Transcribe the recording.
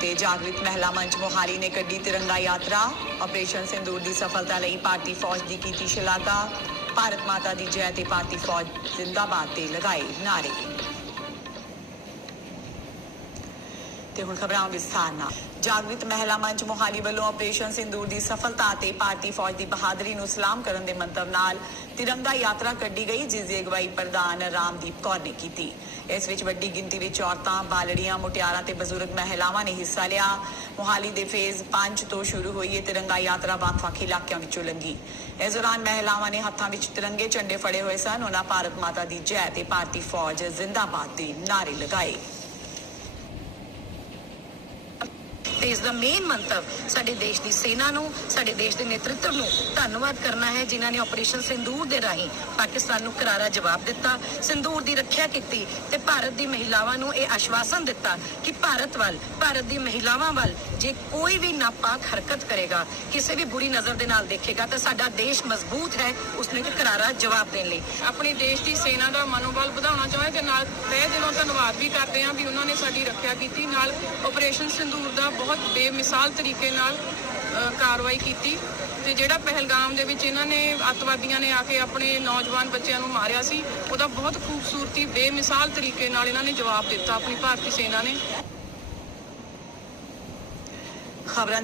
ਤੇ ਜਾਗਰਿਤ ਮਹਿਲਾ ਮੰਚ ਮੋਹਾਲੀ ਨੇ ਕੱਢੀ ਤਿਰੰਗਾ ਯਾਤਰਾ ਆਪਰੇਸ਼ਨ ਸਿੰਦੂਰ ਦੀ ਸਫਲਤਾ ਲਈ ਭਾਰਤੀ ਫੌਜ ਦੀ ਕੀਤੀ ਸ਼ਲਾਘਾ ਭਾਰਤ ਮਾਤਾ ਦੀ ਜੈ ਤੇ ਭਾਰਤੀ ਫੌਜ ਜ਼ਿੰਦਾਬਾਦ ਤੇ ਲਗਾਏ ਨਾਰੇ ਤੇ ਹੁਣ ਖਬਰਾਂ ਵਿਸਥਾਰ ਨਾਲ ਜਾਗਰਿਤ ਮਹਿਲਾ ਮੰਚ ਮੋਹਾਲੀ ਵੱਲੋਂ ਆਪਰੇਸ਼ਨ ਸਿੰਦੂਰ ਦੀ ਸਫਲਤਾ ਤੇ ਭਾਰਤੀ ਫੌਜ ਦੀ ਬਹਾਦਰੀ ਨੂੰ ਸਲਾਮ ਕਰਨ ਦੇ ਮੰਤਵ ਨਾਲ ਤਿਰੰਗਾ ਯਾਤਰਾ ਕੱਢੀ ਗਈ ਜਿਸ ਦੀ ਅਗਵਾਈ ਪ੍ਰਧਾਨ ਰਾਮਦੀਪ ਕੌਰ ਨੇ ਕੀਤੀ ਇਸ ਵਿੱਚ ਵੱਡੀ ਗਿਣਤੀ ਵਿੱਚ ਔਰਤਾਂ ਬਾਲੜੀਆਂ ਮੁਟਿਆਰਾਂ ਤੇ ਬਜ਼ੁਰਗ ਮਹਿਲਾਵਾਂ ਨੇ ਹਿੱਸਾ ਲਿਆ ਮੋਹਾਲੀ ਦੇ ਫੇਜ਼ 5 ਤੋਂ ਸ਼ੁਰੂ ਹੋਈ ਇਹ ਤਿਰੰਗਾ ਯਾਤਰਾ ਵੱਖ-ਵੱਖ ਇਲਾਕਿਆਂ ਵਿੱਚੋਂ ਲੰਗੀ ਇਸ ਦੌਰਾਨ ਮਹਿਲਾਵਾਂ ਨੇ ਹੱਥਾਂ ਵਿੱਚ ਤਿਰੰਗੇ ਝੰਡੇ ਫੜੇ ਹੋਏ ਸਨ ਉਹਨਾਂ ਭਾਰਤ ਮਾਤਾ ਦੀ ਜੈ ਤੇ ਭਾਰਤੀ ਫੌਜ ਜ਼ਿੰਦਾਬਾਦ ਦੇ ਨਾਰੇ ਲਗਾਏ ਤੇ ਇਸ ਦਾ ਮੇਨ ਮੰਤਵ ਸਾਡੇ ਦੇਸ਼ ਦੀ ਸੈਨਾ ਨੂੰ ਸਾਡੇ ਦੇਸ਼ ਦੇ ਨੇਤਰਤਵ ਨੂੰ ਧੰਨਵਾਦ ਕਰਨਾ ਹੈ ਜਿਨ੍ਹਾਂ ਨੇ ਆਪਰੇਸ਼ਨ ਸਿੰਦੂਰ ਦੇ ਰਾਹੀਂ ਪਾਕਿਸਤਾਨ ਨੂੰ ਕਰਾਰਾ ਜਵਾਬ ਦਿੱਤਾ ਸਿੰਦੂਰ ਦੀ ਰੱਖਿਆ ਕੀਤੀ ਤੇ ਭਾਰਤ ਦੀ ਮਹਿਲਾਵਾਂ ਨੂੰ ਇਹ ਆਸ਼ਵਾਸਨ ਦਿੱਤਾ ਕਿ ਭਾਰਤ ਵੱਲ ਭਾਰਤ ਦੀ ਮਹਿਲਾਵਾਂ ਵੱਲ ਜੇ ਕੋਈ ਵੀ ਨਾਪਾਕ ਹਰਕਤ ਕਰੇਗਾ ਕਿਸੇ ਵੀ ਬੁਰੀ ਨਜ਼ਰ ਦੇ ਨਾਲ ਦੇਖੇਗਾ ਤਾਂ ਸਾਡਾ ਦੇਸ਼ ਮਜ਼ਬੂਤ ਹੈ ਉਸਨੇ ਕਿ ਕਰਾਰਾ ਜਵਾਬ ਦੇਣ ਲਈ ਆਪਣੇ ਦੇਸ਼ ਦੀ ਸੈਨਾ ਦਾ ਮਨੋਬਲ ਵਧਾਉਣਾ ਚਾਹੁੰਦੇ ਤੇ ਨਾਲ ਤਹਿ ਦਿਲੋਂ ਧੰਨਵਾਦ ਵੀ ਕਰਦੇ ਹਾਂ ਵੀ ਉਹਨਾਂ ਨੇ ਸਾਡੀ ਰੱਖਿਆ ਕੀਤੀ ਨਾਲ ਆਪਰੇਸ਼ਨ ਸਿੰਦੂਰ ਦਾ ਬਹੁਤ ਬਹੁਤ ਬੇਮਿਸਾਲ ਤਰੀਕੇ ਨਾਲ ਕਾਰਵਾਈ ਕੀਤੀ ਤੇ ਜਿਹੜਾ ਪਹਿਲਗਾਮ ਦੇ ਵਿੱਚ ਇਹਨਾਂ ਨੇ ਅਤਵਾਦੀਆਂ ਨੇ ਆ ਕੇ ਆਪਣੇ ਨੌਜਵਾਨ ਬੱਚਿਆਂ ਨੂੰ ਮਾਰਿਆ ਸੀ ਉਹਦਾ ਬਹੁਤ ਖੂਬਸੂਰਤੀ ਬੇਮਿਸਾਲ ਤਰੀਕੇ ਨਾਲ ਇਹਨਾਂ ਨੇ ਜਵਾਬ ਦਿੱਤਾ ਆਪਣੀ ਭਾਰਤੀ ਸੈਨਾ ਨੇ ਖਬਰਾਂ